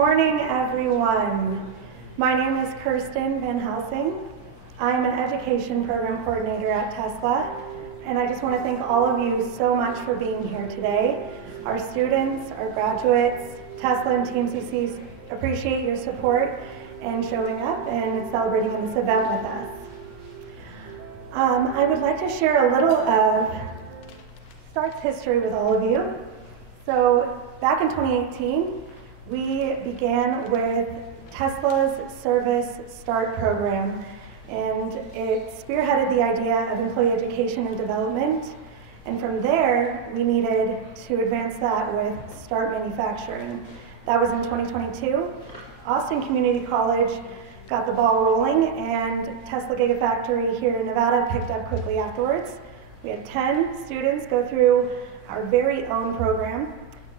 morning, everyone. My name is Kirsten Van Helsing. I'm an education program coordinator at Tesla, and I just want to thank all of you so much for being here today. Our students, our graduates, Tesla and TMCC appreciate your support and showing up and celebrating in this event with us. I would like to share a little of START's history with all of you. So back in 2018, we began with Tesla's Service START program, and it spearheaded the idea of employee education and development. And from there, we needed to advance that with START manufacturing. That was in 2022. Austin Community College got the ball rolling, and Tesla Gigafactory here in Nevada picked up quickly afterwards. We had 10 students go through our very own program,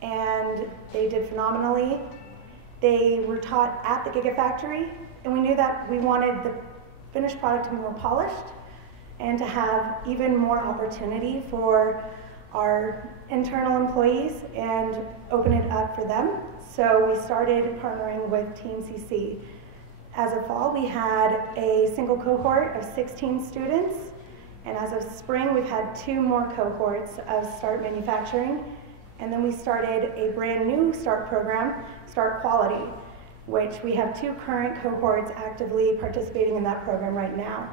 and they did phenomenally. They were taught at the Gigafactory, and we knew that we wanted the finished product to be more polished and to have even more opportunity for our internal employees and open it up for them. So we started partnering with TMCC. As of fall, we had a single cohort of 16 students, and as of spring, we've had 2 more cohorts of START manufacturing. And then we started a brand new START program, START Quality, which we have 2 current cohorts actively participating in that program right now.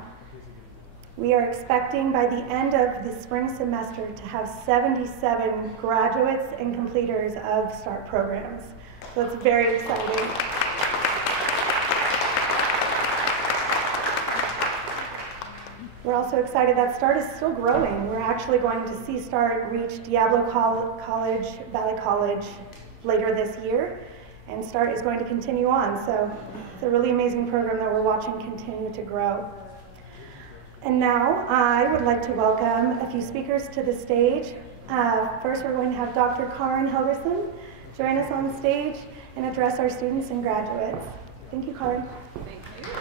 We are expecting by the end of the spring semester to have 77 graduates and completers of START programs. So it's very exciting. We're also excited that START is still growing. We're actually going to see START reach Diablo College, Valley College later this year, and START is going to continue on. So it's a really amazing program that we're watching continue to grow. And now I would like to welcome a few speakers to the stage. First, we're going to have Dr. Karin Helgerson join us on stage and address our students and graduates. Thank you, Karin. Thank you.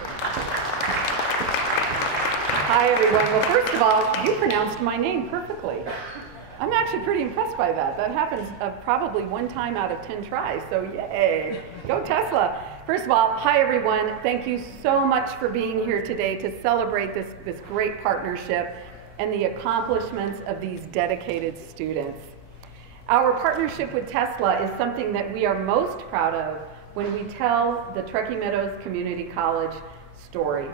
Hi, everyone. Well, first of all, you pronounced my name perfectly. I'm actually pretty impressed by that. That happens probably 1 time out of 10 tries, so yay. Go Tesla. First of all, hi, everyone. Thank you so much for being here today to celebrate this great partnership and the accomplishments of these dedicated students. Our partnership with Tesla is something that we are most proud of when we tell the Truckee Meadows Community College story.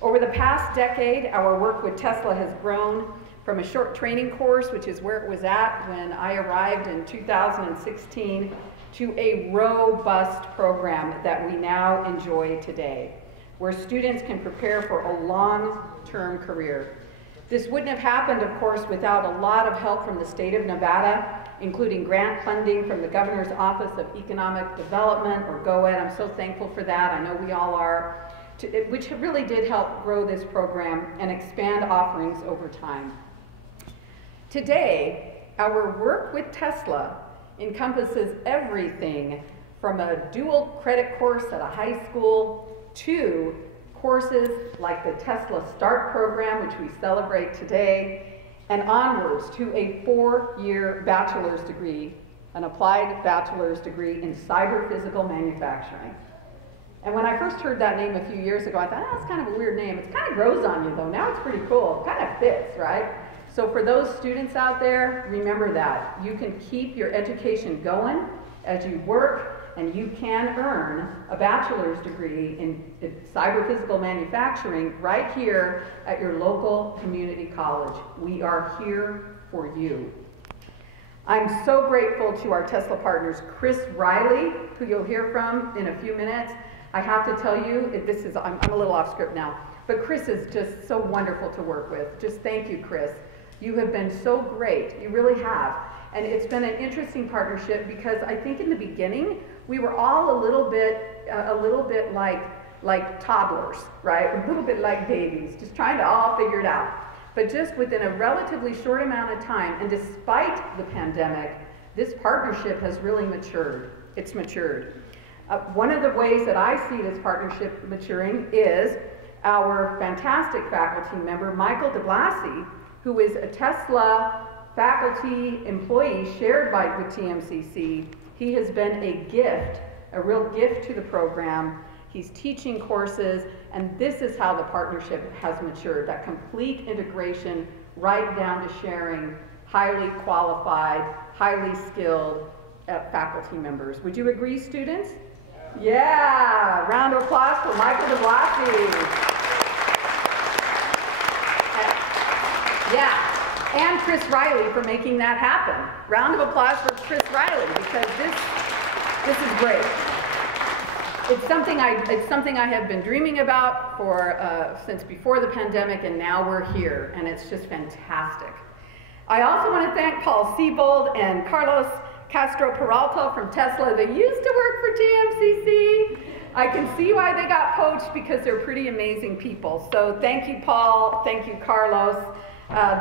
Over the past decade, our work with Tesla has grown from a short training course, which is where it was at when I arrived in 2016, to a robust program that we now enjoy today, where students can prepare for a long-term career. This wouldn't have happened, of course, without a lot of help from the state of Nevada, including grant funding from the Governor's Office of Economic Development, or GOED. I'm so thankful for that. I know we all are. Which really did help grow this program and expand offerings over time. Today, our work with Tesla encompasses everything from a dual credit course at a high school to courses like the Tesla START program, which we celebrate today, and onwards to a 4-year bachelor's degree, an applied bachelor's degree in cyber physical manufacturing. And when I first heard that name a few years ago, I thought, oh, that's kind of a weird name. It kind of grows on you, though. Now it's pretty cool. It kind of fits, right? So for those students out there, remember that. You can keep your education going as you work, and you can earn a bachelor's degree in cyber physical manufacturing right here at your local community college. We are here for you. I'm so grateful to our Tesla partners, Chris Riley, who you'll hear from in a few minutes. I have to tell you, I'm a little off script now, but Chris is just so wonderful to work with. Just thank you, Chris. You have been so great. You really have. And it's been an interesting partnership because I think in the beginning, we were all a little bit like toddlers, right? A little bit like babies, just trying to all figure it out. But just within a relatively short amount of time, and despite the pandemic, this partnership has really matured. It's matured. One of the ways that I see this partnership maturing is our fantastic faculty member, Michael DeBlasi, who is a Tesla faculty employee shared with TMCC. He has been a gift a real gift to the program. He's teaching courses, and this is how the partnership has matured, that complete integration right down to sharing highly qualified, highly skilled faculty members. Would you agree, students? Yeah! Round of applause for Michael de Blasi. Yeah, and Chris Riley for making that happen. Round of applause for Chris Riley, because this is great. It's something I have been dreaming about for since before the pandemic, and now we're here, and it's just fantastic. I also want to thank Paul Siebold and Carlos Castro Peralta from Tesla. They used to work for TMCC. I can see why they got poached, because they're pretty amazing people. So thank you, Paul. Thank you, Carlos.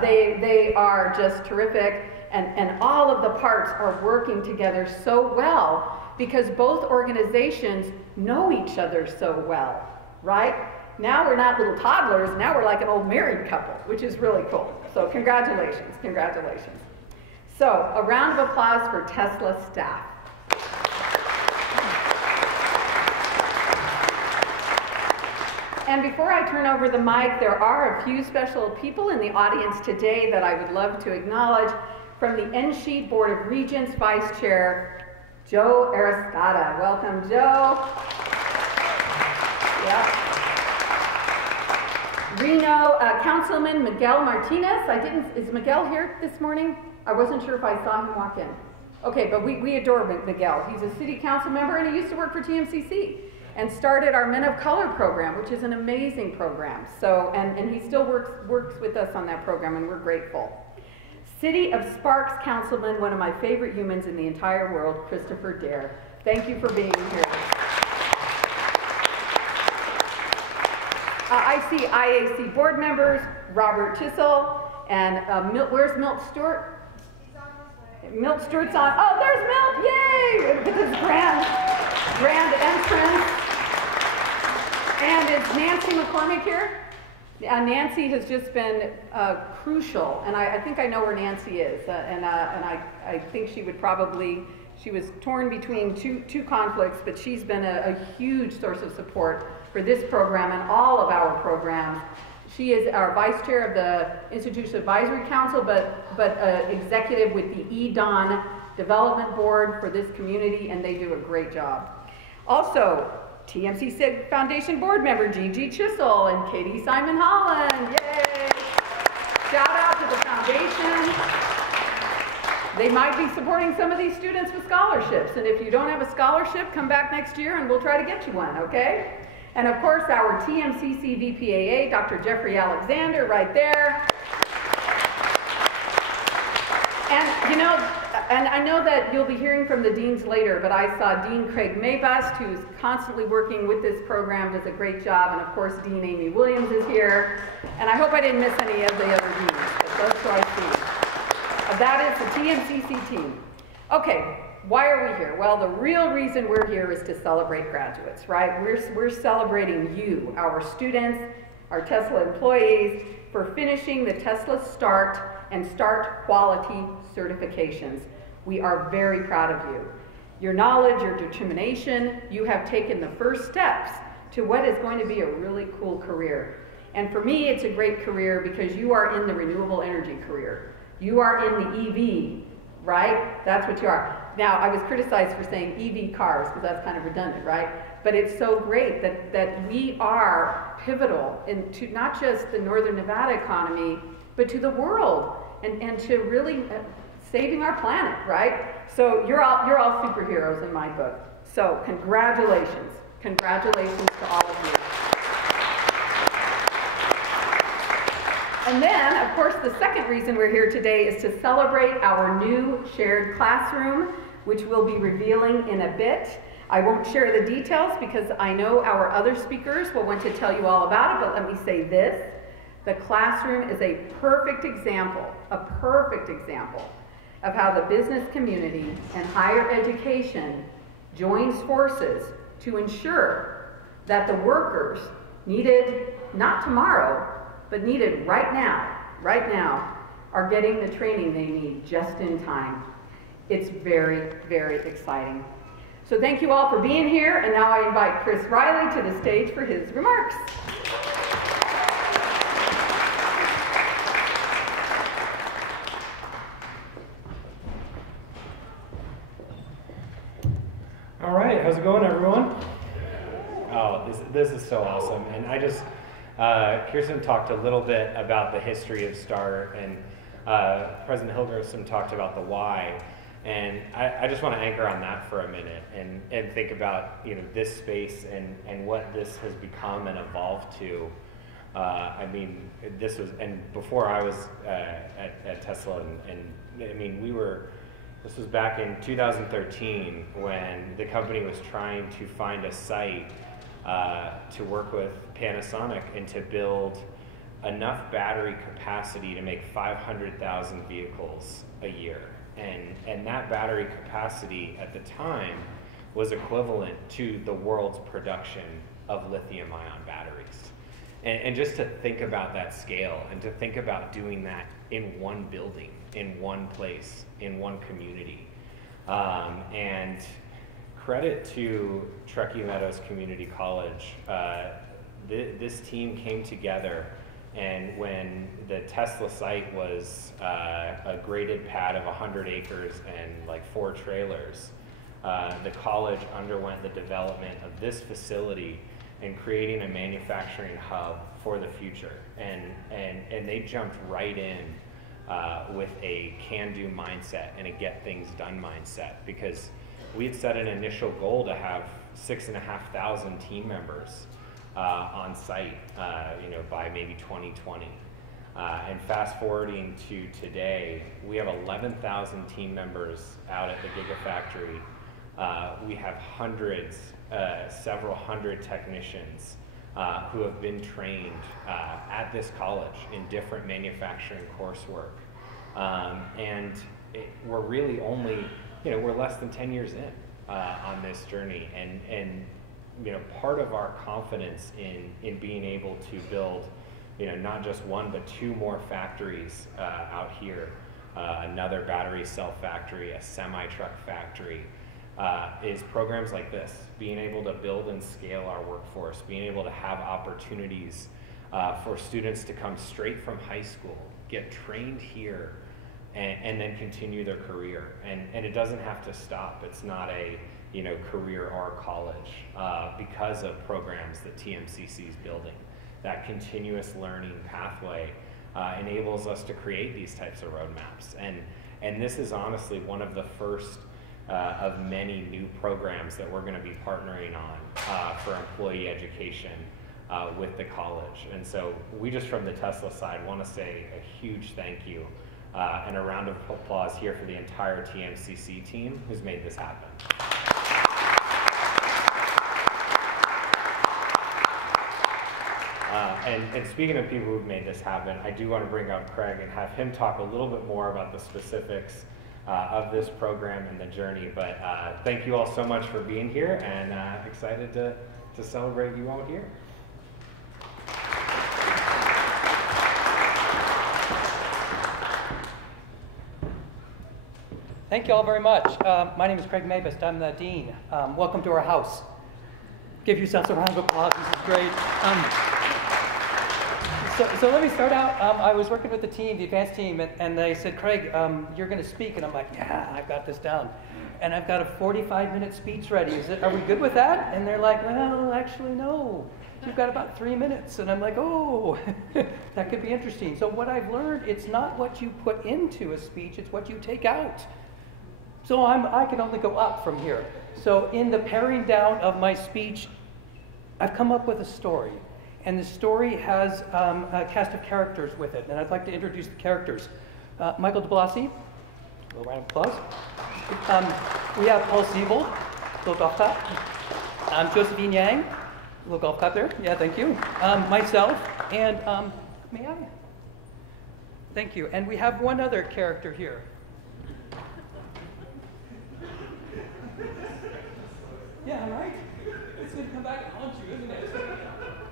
They are just terrific, and all of the parts are working together so well because both organizations know each other so well, right? Now we're not little toddlers, now we're like an old married couple, which is really cool. So congratulations, congratulations. So a round of applause for Tesla staff. And before I turn over the mic, there are a few special people in the audience today that I would love to acknowledge. From the NSHE Board of Regents, Vice Chair Joe Arascata. Welcome, Joe. Yeah. Reno Councilman Miguel Martinez. Is Miguel here this morning? I wasn't sure if I saw him walk in. Okay, but we adore Miguel. He's a city council member, and he used to work for TMCC and started our Men of Color program, which is an amazing program. So, and he still works with us on that program, and we're grateful. City of Sparks Councilman, one of my favorite humans in the entire world, Christopher Dare. Thank you for being here. I see IAC board members, Robert Chisel, and where's Milt Stewart? He's on his way. Milt Stewart's on. Oh, there's Milt! Yay! With his grand entrance. And is Nancy McCormick here? Nancy has just been crucial, and I think I know where Nancy is, and I think she would probably, she was torn between two conflicts, but she's been a huge source of support for this program and all of our programs. She is our vice chair of the Institution Advisory Council, but executive with the EDON Development Board for this community, and they do a great job. Also, TMCC Foundation board member Gigi Chisel and Katie Simon Holland. Yay! Shout out to the foundation. They might be supporting some of these students with scholarships, and if you don't have a scholarship, come back next year and we'll try to get you one, okay? And of course, our TMCC VPAA, Dr. Jeffrey Alexander, right there. And you know, and I know that you'll be hearing from the deans later, but I saw Dean Craig Maybust, who's constantly working with this program, does a great job, and of course Dean Amy Williams is here. And I hope I didn't miss any of the other deans, but those two I see. That is the TMCC team. Okay, why are we here? Well, the real reason we're here is to celebrate graduates, right? We're celebrating you, our students, our Tesla employees, for finishing the Tesla START and START quality certifications. We are very proud of you. Your knowledge, your determination, you have taken the first steps to what is going to be a really cool career. And for me, it's a great career because you are in the renewable energy career. You are in the EV, right? That's what you are. Now, I was criticized for saying EV cars because that's kind of redundant, right? But it's so great that we are pivotal into not just the Northern Nevada economy, but to the world and to really saving our planet, right? So you're all superheroes in my book. So congratulations. Congratulations to all of you. And then, of course, the second reason we're here today is to celebrate our new shared classroom, which we'll be revealing in a bit. I won't share the details because I know our other speakers will want to tell you all about it, but let me say this. The classroom is a perfect example of how the business community and higher education joins forces to ensure that the workers needed, not tomorrow, but needed right now, are getting the training they need just in time. It's very, very exciting. So thank you all for being here, and now I invite Chris Riley to the stage for his remarks. All right, how's it going, everyone? Oh, this is so awesome. And I just, Kirsten talked a little bit about the history of START, and President Hilgerson talked about the why. And I just want to anchor on that for a minute and think about, this space and what this has become and evolved to. I mean, this was, and before I was at Tesla, and I mean, this was back in 2013 when the company was trying to find a site to work with Panasonic and to build enough battery capacity to make 500,000 vehicles a year. And that battery capacity at the time was equivalent to the world's production of lithium-ion batteries. And just to think about that scale and to think about doing that in one building, in one place, in one community. And credit to Truckee Meadows Community College. This team came together, and when the Tesla site was a graded pad of 100 acres and like 4 trailers, the college underwent the development of this facility and creating a manufacturing hub for the future. And they jumped right in with a can-do mindset and a get-things-done mindset, because we had set an initial goal to have 6,500 team members on site, by maybe 2020. And fast forwarding to today, we have 11,000 team members out at the Gigafactory. We have several hundred technicians who have been trained at this college in different manufacturing coursework. We're really only, we're less than 10 years in on this journey. And part of our confidence in being able to build, not just 1, but 2 more factories out here, another battery cell factory, a semi-truck factory, is programs like this, being able to build and scale our workforce, being able to have opportunities for students to come straight from high school, get trained here, and then continue their career. And it doesn't have to stop. It's not a career or college, because of programs that TMCC is building. That continuous learning pathway enables us to create these types of roadmaps. And this is honestly one of the first of many new programs that we're going to be partnering on for employee education with the college. And so we just, from the Tesla side, want to say a huge thank you and a round of applause here for the entire TMCC team who's made this happen. And speaking of people who've made this happen, I do want to bring out Craig and have him talk a little bit more about the specifics of this program and the journey. But thank you all so much for being here, and excited to celebrate you all here. Thank you all very much. My name is Craig Mabist. I'm the dean. Welcome to our house. Give yourselves a round of applause. This is great. So let me start out. I was working with the team, the advanced team, and they said, Craig, you're going to speak. And I'm like, yeah, I've got this down. And I've got a 45-minute speech ready. Are we good with that? And they're like, well, actually, no. You've got about 3 minutes. And I'm like, oh, that could be interesting. So what I've learned, it's not what you put into a speech, it's what you take out. So I can only go up from here. So in the paring down of my speech, I've come up with a story. And the story has a cast of characters with it. And I'd like to introduce the characters. Michael de Blasi, a little round of applause. We have Paul Siebel, little golf clap. Josephine Yang, little golf clap there. Yeah, thank you. Myself, and may I? Thank you. And we have one other character here. Yeah, right? It's going to come back and haunt you, isn't it?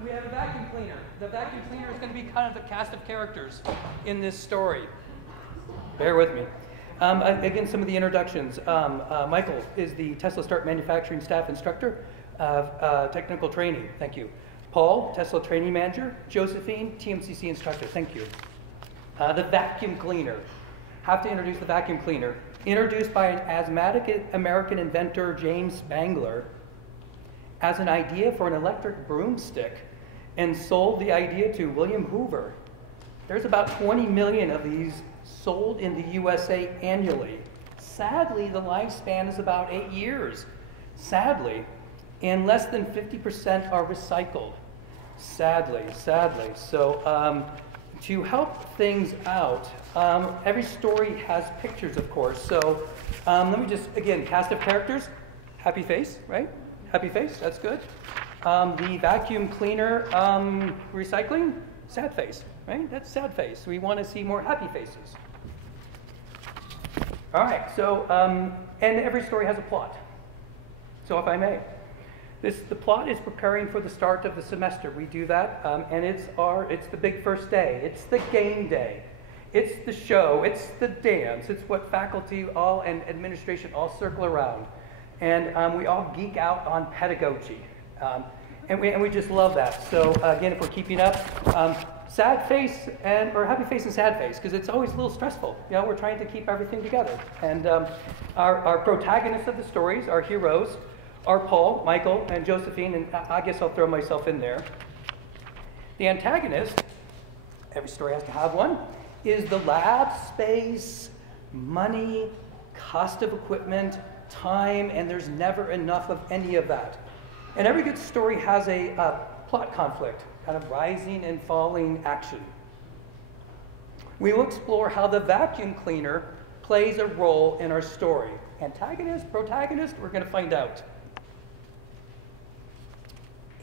We have a vacuum cleaner. The vacuum cleaner is going to be kind of the cast of characters in this story. Bear with me. Again, some of the introductions. Michael is the Tesla Start Manufacturing Staff Instructor of Technical Training. Thank you. Paul, Tesla Training Manager. Josephine, TMCC Instructor. Thank you. The vacuum cleaner. Have to introduce the vacuum cleaner. Introduced by an asthmatic American inventor, James Spangler, as an idea for an electric broomstick, and sold the idea to William Hoover. There's about 20 million of these sold in the USA annually. Sadly, the lifespan is about 8 years. Sadly. And less than 50% are recycled. Sadly. So to help things out, every story has pictures, of course. So let me just, again, cast of characters. Happy face, right? Happy face, that's good. The vacuum cleaner recycling, sad face, right? That's sad face. We want to see more happy faces. All right, so, and every story has a plot. So if I may, the plot is preparing for the start of the semester. We do that, and it's the big first day. It's the game day. It's the show. It's the dance. It's what faculty all and administration all circle around. And we all geek out on pedagogy. And we just love that. So again, if we're keeping up, sad face or happy face and sad face, because it's always a little stressful. You know, we're trying to keep everything together. And our protagonists of the stories, our heroes, are Paul, Michael, and Josephine, and I guess I'll throw myself in there. The antagonist, every story has to have one, is the lab space, money, cost of equipment, time, and there's never enough of any of that. And every good story has a plot conflict, kind of rising and falling action. We will explore how the vacuum cleaner plays a role in our story. Antagonist, protagonist, we're going to find out.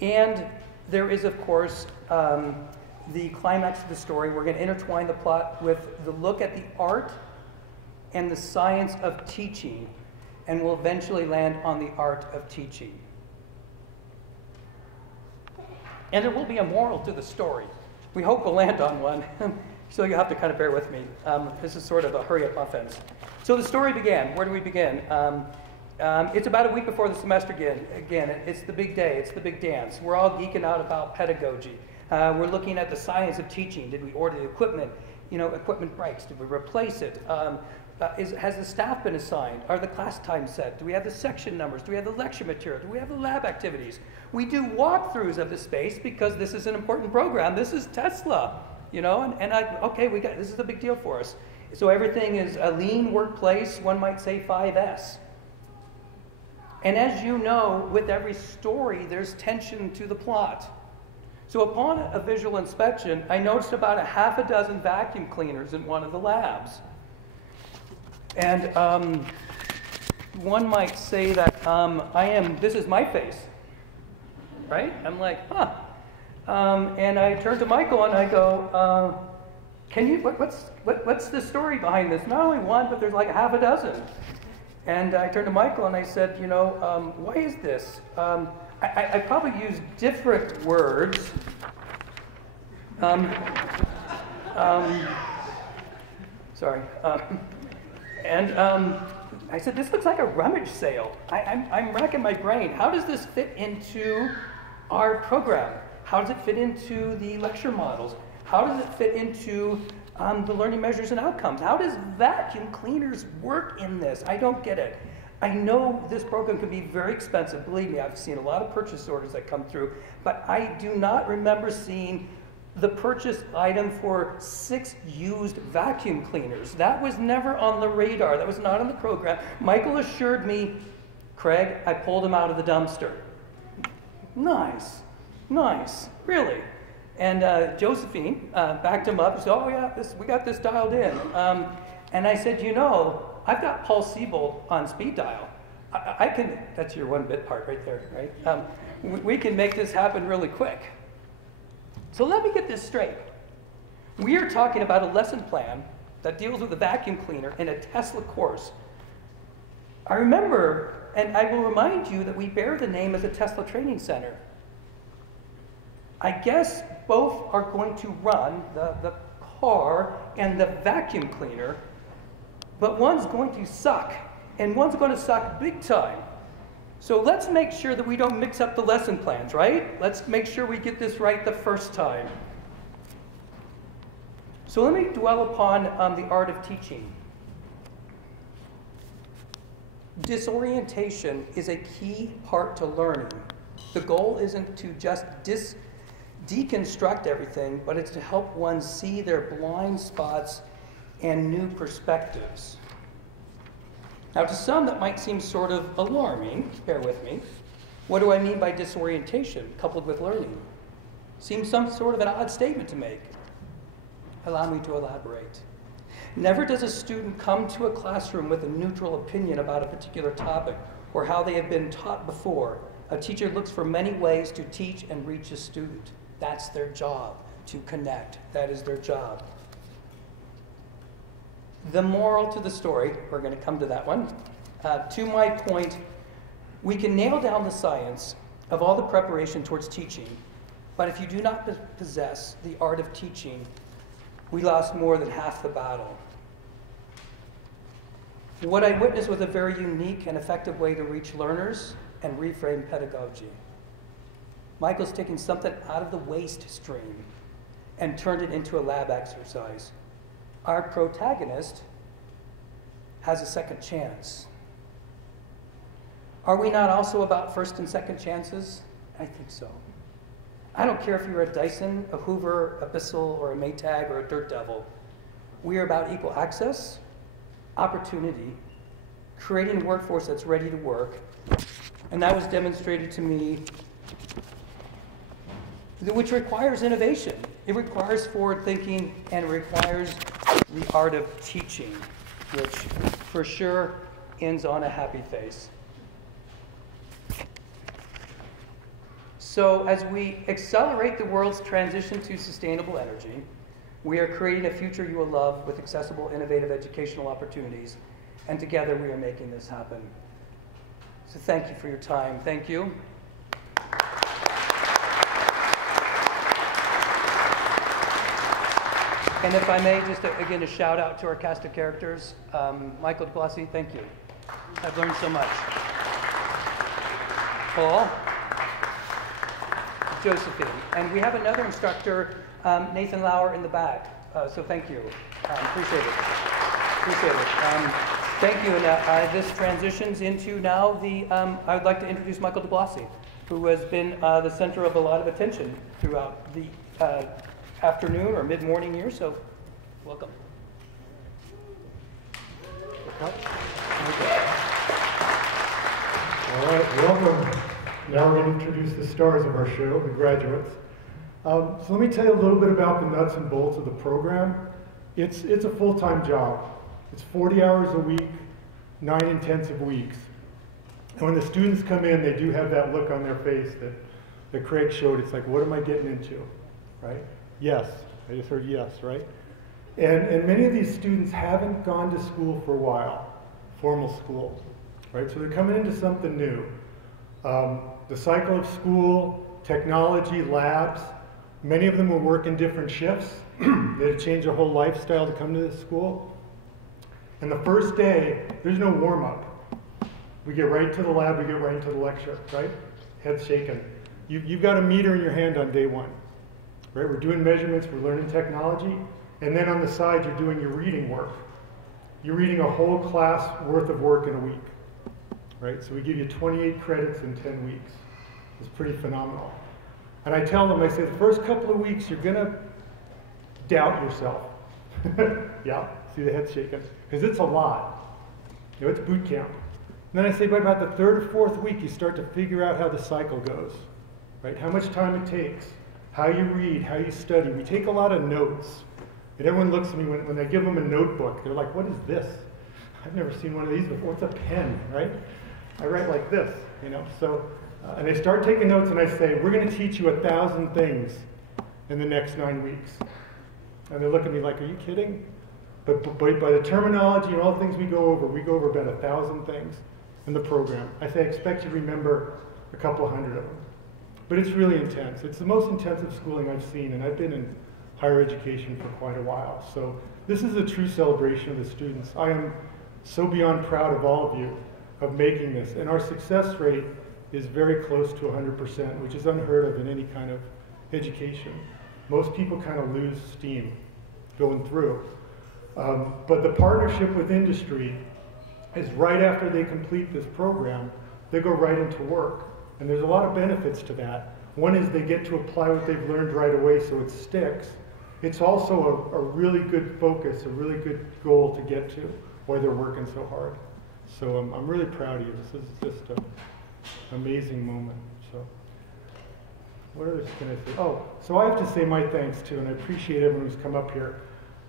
And there is, of course, the climax of the story. We're going to intertwine the plot with the look at the art and the science of teaching, and we'll eventually land on the art of teaching. And there will be a moral to the story. We hope we'll land on one, so you'll have to kind of bear with me. This is sort of a hurry-up offense. So the story began. Where do we begin? It's about a week before the semester again. It's the big day. It's the big dance. We're all geeking out about pedagogy. We're looking at the science of teaching. Did we order the equipment? You know, equipment breaks. Did we replace it? Has the staff been assigned? Are the class times set? Do we have the section numbers? Do we have the lecture material? Do we have the lab activities? We do walkthroughs of the space because this is an important program. This is Tesla, you know, this is a big deal for us. So everything is a lean workplace, one might say 5S. And as you know, with every story, there's tension to the plot. So upon a visual inspection, I noticed about a half a dozen vacuum cleaners in one of the labs. And one might say that this is my face, right? I'm like, huh. And I turn to Michael and I go, what's the story behind this? Not only one, but there's like a half a dozen. And I turned to Michael and I said, you know, why is this? I probably use different words. Sorry. I said, this looks like a rummage sale. I'm racking my brain. How does this fit into our program? How does it fit into the lecture models? How does it fit into the learning measures and outcomes? How does vacuum cleaners work in this? I don't get it. I know this program can be very expensive. Believe me, I've seen a lot of purchase orders that come through, but I do not remember seeing the purchase item for 6 used vacuum cleaners. That was never on the radar. That was not on the program. Michael assured me, Craig, I pulled him out of the dumpster. Nice, really. And Josephine backed him up and said, oh yeah, we got this dialed in. And I said, you know, I've got Paul Siebold on speed dial. I can, that's your 1-bit part right there, right? We can make this happen really quick. So let me get this straight. We are talking about a lesson plan that deals with a vacuum cleaner in a Tesla course. I remember, and I will remind you that we bear the name as a Tesla training center. I guess both are going to run, the car and the vacuum cleaner, but one's going to suck, and one's going to suck big time. So let's make sure that we don't mix up the lesson plans, right? Let's make sure we get this right the first time. So let me dwell upon the art of teaching. Disorientation is a key part to learning. The goal isn't to just deconstruct everything, but it's to help one see their blind spots and new perspectives. Now, to some, that might seem sort of alarming. Bear with me. What do I mean by disorientation coupled with learning? Seems some sort of an odd statement to make. Allow me to elaborate. Never does a student come to a classroom with a neutral opinion about a particular topic or how they have been taught before. A teacher looks for many ways to teach and reach a student. That's their job, to connect. That is their job. The moral to the story, we're going to come to that one. To my point, we can nail down the science of all the preparation towards teaching, but if you do not possess the art of teaching, we lost more than half the battle. What I witnessed was a very unique and effective way to reach learners and reframe pedagogy. Michael's taken something out of the waste stream and turned it into a lab exercise. Our protagonist has a second chance. Are we not also about first and second chances? I think so. I don't care if you're a Dyson, a Hoover, a Bissell, or a Maytag, or a Dirt Devil. We are about equal access, opportunity, creating a workforce that's ready to work, and that was demonstrated to me, which requires innovation. It requires forward thinking, and it requires the art of teaching, which for sure ends on a happy face. So as we accelerate the world's transition to sustainable energy, we are creating a future you will love with accessible, innovative educational opportunities, and together we are making this happen. So thank you for your time. Thank you. And if I may, just again, a shout out to our cast of characters. Michael DeBlasi, thank you. I've learned so much. Paul, Josephine, and we have another instructor, Nathan Lauer, in the back. So thank you. Appreciate it. Appreciate it. Thank you. And this transitions into now the, I would like to introduce Michael DeBlasi, who has been the center of a lot of attention throughout the afternoon or mid-morning here, so welcome. All right, welcome. Now we're going to introduce the stars of our show, the graduates. So let me tell you a little bit about the nuts and bolts of the program. It's a full-time job. It's 40 hours a week, 9 intensive weeks. And when the students come in, they do have that look on their face that Craig showed. It's like, what am I getting into, right? Yes, I just heard yes, right? And many of these students haven't gone to school for a while, formal school, right? So they're coming into something new. The cycle of school, technology, labs, many of them will work in different shifts. They had to change their whole lifestyle to come to this school. And the first day, there's no warm-up. We get right to the lab, we get right into the lecture, right? Heads shaking. You've got a meter in your hand on day one. Right, we're doing measurements, we're learning technology, and then on the side you're doing your reading work. You're reading a whole class worth of work in a week. Right, so we give you 28 credits in 10 weeks. It's pretty phenomenal. And I tell them, I say, the first couple of weeks you're gonna doubt yourself. Yeah, see the head shaking? Because it's a lot. You know, it's boot camp. And then I say, by about the third or fourth week, you start to figure out how the cycle goes. Right, how much time it takes. How you read, how you study. We take a lot of notes. And everyone looks at me when I give them a notebook. They're like, what is this? I've never seen one of these before. It's a pen, right? I write like this, you know. So, and they start taking notes and I say, we're going to teach you 1,000 things in the next 9 weeks. And they look at me like, are you kidding? But by the terminology and all the things we go over about 1,000 things in the program. I say, I expect you to remember a couple hundred of them. But it's really intense. It's the most intensive schooling I've seen, and I've been in higher education for quite a while. So this is a true celebration of the students. I am so beyond proud of all of you of making this. And our success rate is very close to 100%, which is unheard of in any kind of education. Most people kind of lose steam going through. But the partnership with industry is right after they complete this program, they go right into work. And there's a lot of benefits to that. One is they get to apply what they've learned right away so it sticks. It's also a really good focus, a really good goal to get to, why they're working so hard. So I'm really proud of you. This is just an amazing moment. So what else can I say? Oh, so I have to say my thanks too, and I appreciate everyone who's come up here.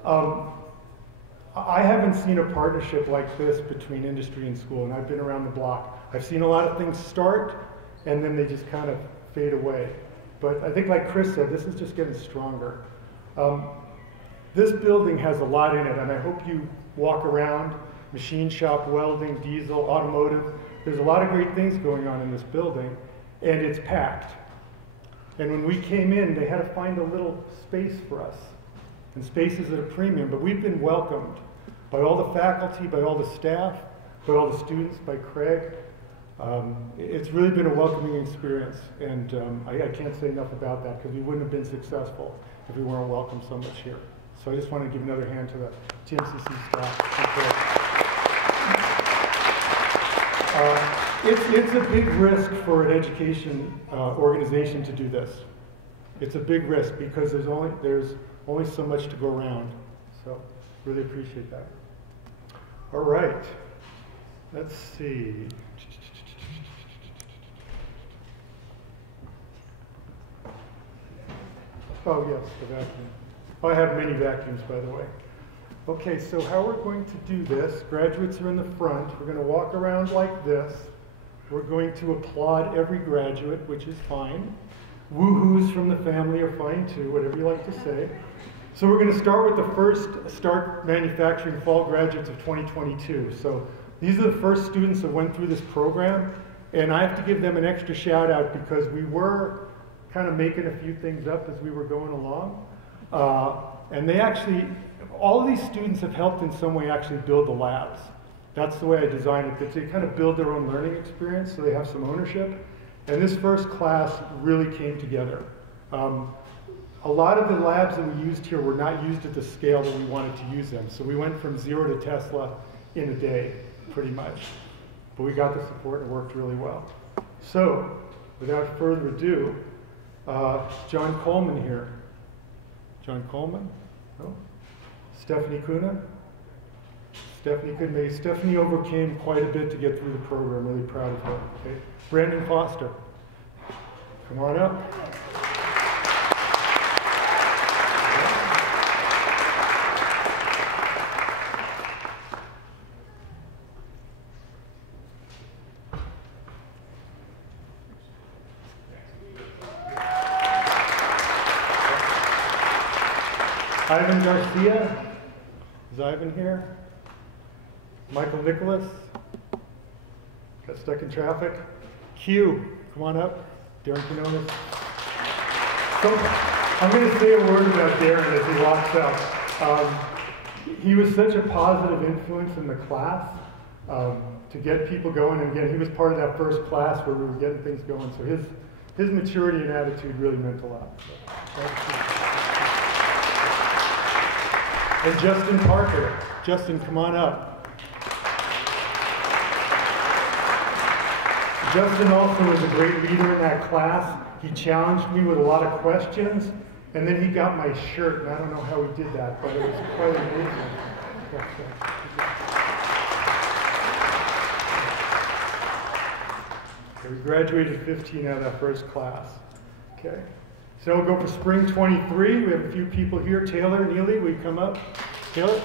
I haven't seen a partnership like this between industry and school, and I've been around the block. I've seen a lot of things start, and then they just kind of fade away. But I think like Chris said, this is just getting stronger. This building has a lot in it, and I hope you walk around, machine shop, welding, diesel, automotive. There's a lot of great things going on in this building, and it's packed. And when we came in, they had to find a little space for us, and space is at a premium, but we've been welcomed by all the faculty, by all the staff, by all the students, by Craig. It's really been a welcoming experience, and I can't say enough about that because we wouldn't have been successful if we weren't welcomed so much here. So I just want to give another hand to the TMCC staff. It's a big risk for an education organization to do this. It's a big risk because there's only so much to go around. So really appreciate that. All right, let's see. Oh yes, the vacuum. I have many vacuums, by the way. Okay, so how we're going to do this, graduates are in the front. We're going to walk around like this. We're going to applaud every graduate, which is fine. Woo-hoos from the family are fine too, whatever you like to say. So we're going to start with the first Start Manufacturing Fall graduates of 2022. So these are the first students that went through this program, and I have to give them an extra shout out because we were kind of making a few things up as we were going along. And they actually, all of these students have helped in some way actually build the labs. That's the way I designed it, that they kind of build their own learning experience so they have some ownership. And this first class really came together. A lot of the labs that we used here were not used at the scale that we wanted to use them. So we went from 0 to Tesla in a day, pretty much. But we got the support and it worked really well. So, without further ado, John Coleman here. John Coleman? No? Stephanie Kuna? Stephanie Kuna. Stephanie overcame quite a bit to get through the program. Really proud of her. Okay? Brandon Foster. Come on up. Ivan Garcia, is Ivan here? Michael Nicholas, got stuck in traffic. Q, come on up. Darren Quinones. So, I'm going to say a word about Darren as he walks up. He was such a positive influence in the class to get people going. And again, he was part of that first class where we were getting things going. So his maturity and attitude really meant a lot. So, and Justin Parker. Justin, come on up. Justin also was a great leader in that class. He challenged me with a lot of questions, and then he got my shirt, and I don't know how he did that, but it was quite amazing. Okay, we graduated 15 out of that first class. Okay. So we'll go for spring 23. We have a few people here. Taylor, Neely, will you come up? Taylor?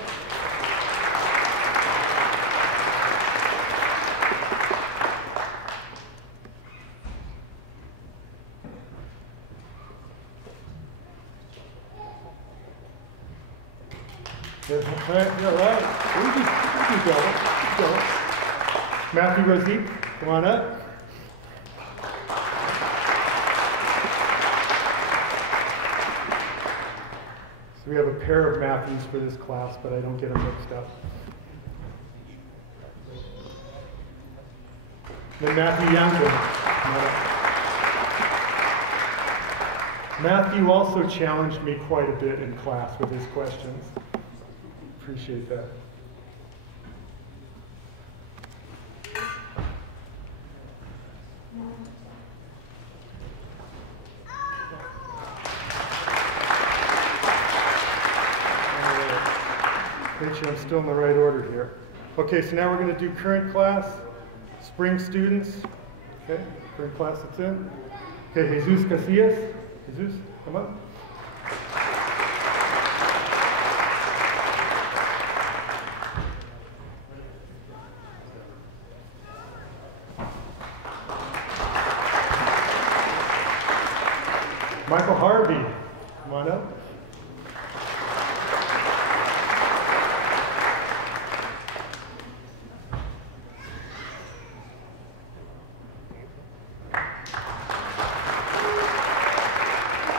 You're all right. You go. Matthew Rosique, come on up. So we have a pair of Matthews for this class, but I don't get them mixed up. Then Matthew Youngkin. Matthew also challenged me quite a bit in class with his questions. Appreciate that. Make sure I'm still in the right order here. Okay, so now we're going to do current class, spring students. Okay, current class that's in. Okay, Jesus Casillas. Jesus, come up. Michael Harvey, come on up.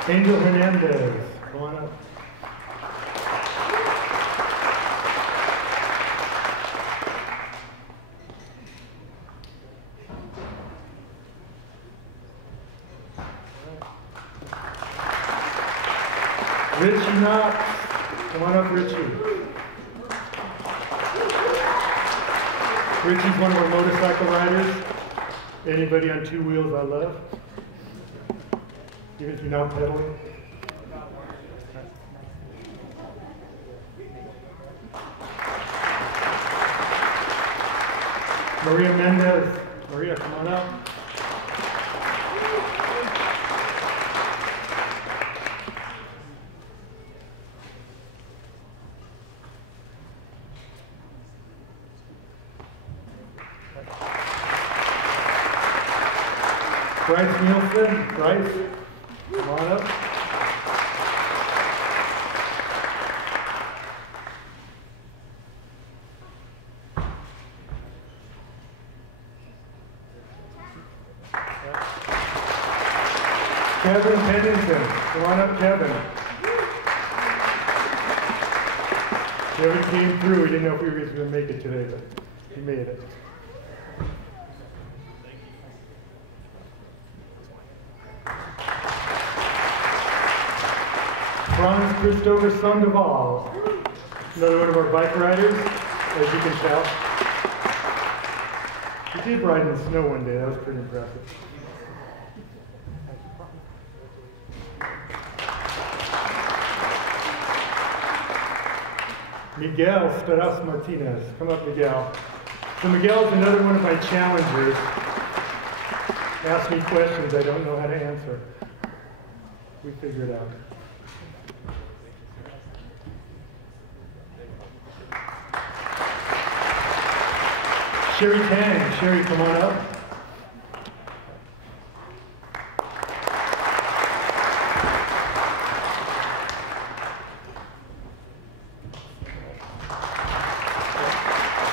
Angel Hernandez, come on up. Richie Knox, come on up, Richie. Richie's one of our motorcycle riders. Anybody on two wheels I love. Even if you're not pedaling. Maria Mendez. Maria, come on up. Bryce Nielsen. Bryce. Come on up. Kevin Pennington. Come on up, Kevin. Kevin came through. He didn't know if we were going to make it today, but he made it. Franz Christopher Sandoval, another one of our bike riders, as you can tell. He did ride in the snow one day, that was pretty impressive. Miguel Speras Martinez, come up Miguel. So Miguel is another one of my challengers. Ask me questions I don't know how to answer. We figure it out. Sherry Tang. Sherry, come on up.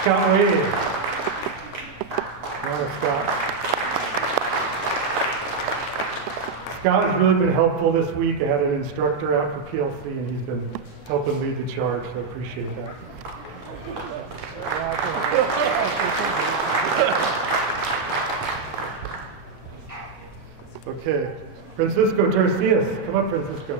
Scott Wade. Come on, Scott. Scott has really been helpful this week. I had an instructor out for PLC, and he's been helping lead the charge, so I appreciate that. Okay, Francisco Torcias, come up, Francisco.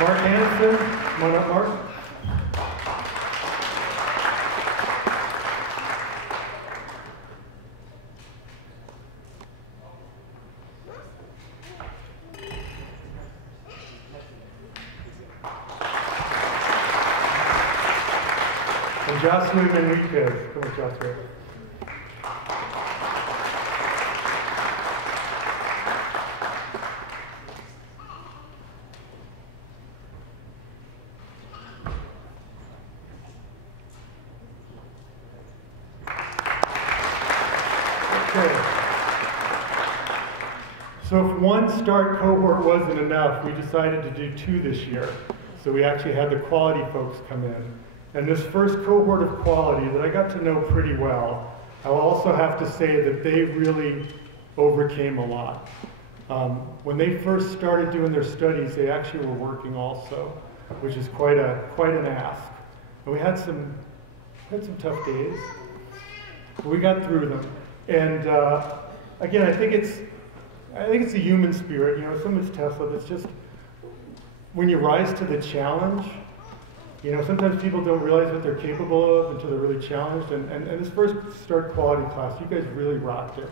Mark Anderson, come on up, Mark. And Jocelyn Enriquez, come on, Jocelyn. So So if one START cohort wasn't enough, we decided to do 2 this year. So we actually had the quality folks come in. And this first cohort of quality that I got to know pretty well, I'll also have to say that they really overcame a lot. When they first started doing their studies, they actually were working also, which is quite an ask. And we had some tough days, but we got through them. And again, I think it's a human spirit. You know, some is Tesla. That's just when you rise to the challenge. You know, sometimes people don't realize what they're capable of until they're really challenged. And this first START quality class, you guys really rocked it.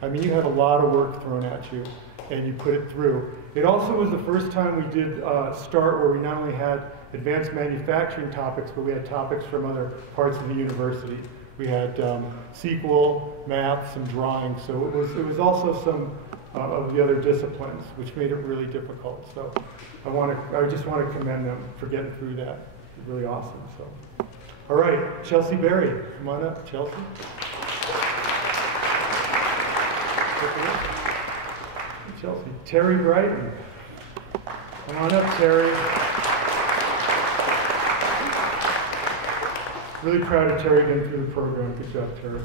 I mean, you had a lot of work thrown at you, and you put it through. It also was the first time we did START where we not only had advanced manufacturing topics, but we had topics from other parts of the university. We had SQL, math, some drawing. So it was also some of the other disciplines, which made it really difficult. So I just want to commend them for getting through that. It's really awesome. So, all right, Chelsea Berry, come on up, Chelsea. Chelsea. Terry Brighton. Come on up, Terry. Really proud of Terry getting through the program. Good job, Terry.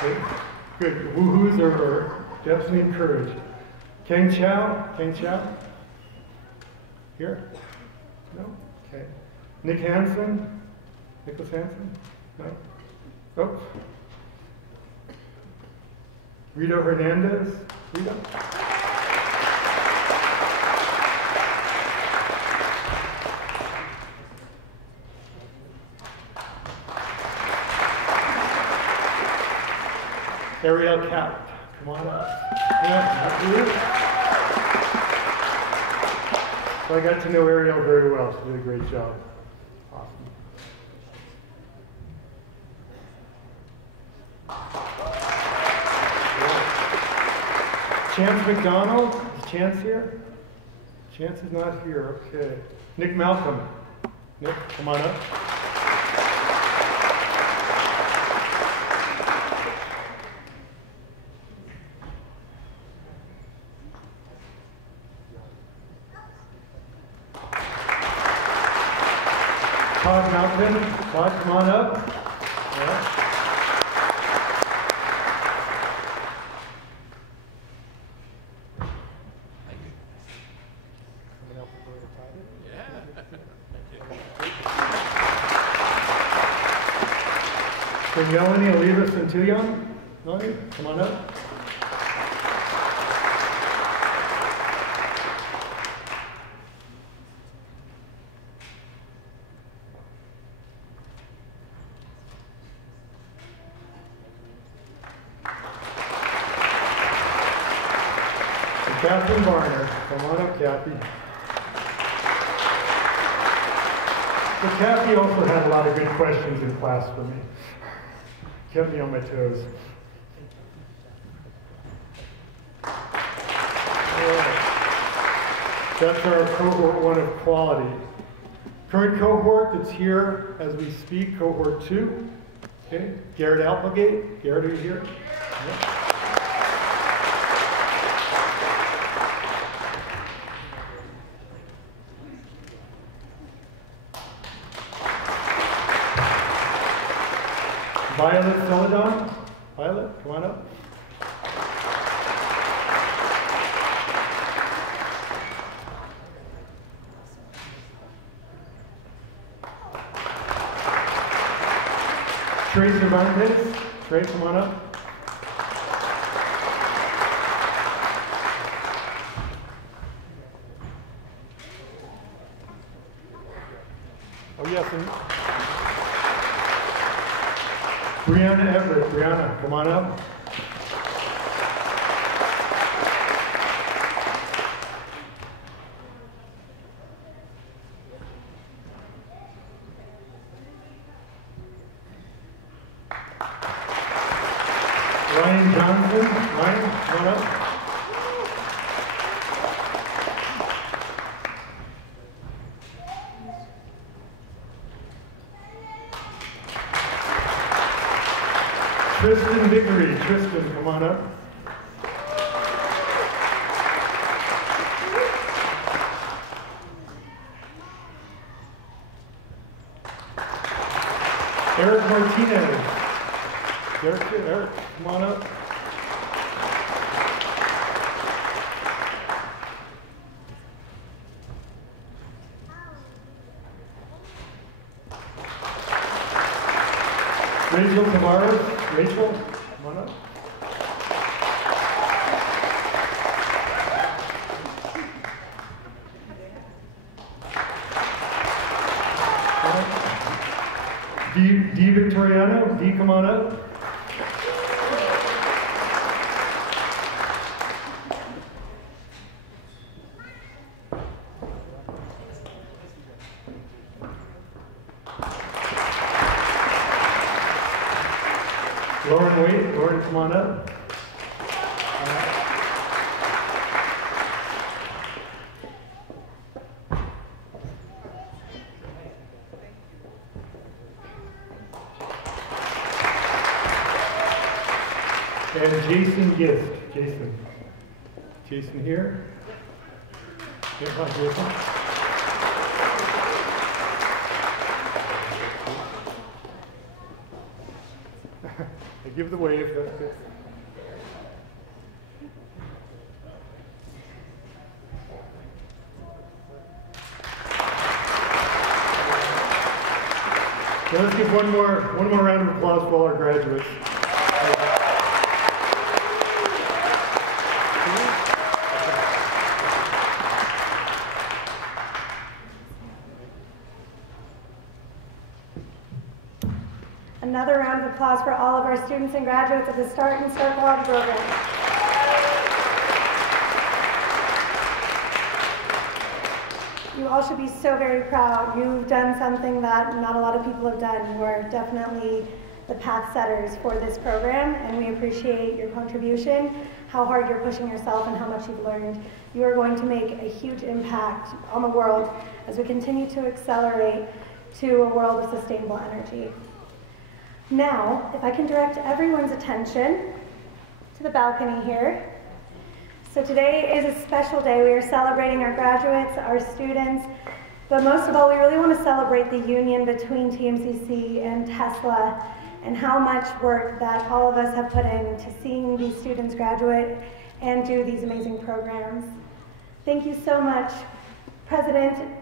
Okay. Good. Woohoos are definitely encouraged. Kang Chow. Kang Chow? Here? No? Okay. Nick Hansen? Nicholas Hansen? No? Oh. Rito Hernandez? Rito? Ariel Cap, come on up. Yeah, you. So I got to know Ariel very well. She did a great job. Awesome. Yeah. Chance McDonald, is Chance here? Chance is not here, okay. Nick Malcolm. Nick, come on up. Todd Mountain. Todd, come on up. Yeah. So Melanie Oliva Centillion. Melanie, come on up. Catherine Varner, come on up, Kathy. So Kathy also had a lot of good questions in class for me. Kept me on my toes. All right. That's our cohort 1 of quality. Current cohort that's here as we speak, cohort 2. Okay, Garrett Applegate. Garrett, are you here? Yeah. Violet Celadon. Violet, come on up. Trey Cervantes. Trey, come on up. Oh yes, and Brianna Everett. Brianna, come on up. Ryan Johnson. Ryan, come on up. Tristan Vickery. Tristan, come on up. Eric Martinez. Eric, come on up. Rachel Tavares. Rachel, come on up. D. Victoriano. D, come on up. Lauren, wait. Lauren, come on up. And Jason Gift. Jason here. Yeah, hi, Jason. I give the wave. That's it. So let's give one more round of applause for all our graduates. Another round of applause for all of our students and graduates of the START and START Quality program. You all should be so very proud. You've done something that not a lot of people have done. You are definitely the path setters for this program, and we appreciate your contribution, how hard you're pushing yourself, and how much you've learned. You are going to make a huge impact on the world as we continue to accelerate to a world of sustainable energy. Now, if I can direct everyone's attention to the balcony here. So today is a special day. We are celebrating our graduates, our students, but most of all, we really want to celebrate the union between TMCC and Tesla and how much work that all of us have put into seeing these students graduate and do these amazing programs. Thank you so much, President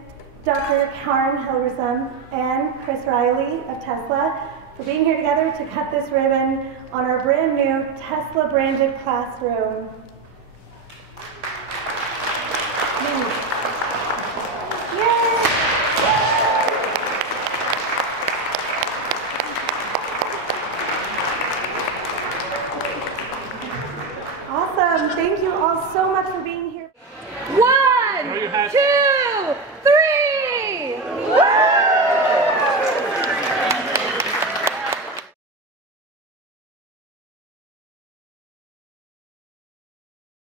Dr. Karen Hilversum and Chris Riley of Tesla, for being here together to cut this ribbon on our brand new Tesla branded classroom. Yay! Awesome, thank you all so much for being here.